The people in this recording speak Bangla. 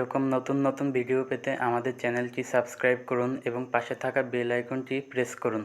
এরকম নতুন নতুন ভিডিও পেতে আমাদের চ্যানেলটি সাবস্ক্রাইব করুন এবং পাশে থাকা বেল আইকনটি প্রেস করুন।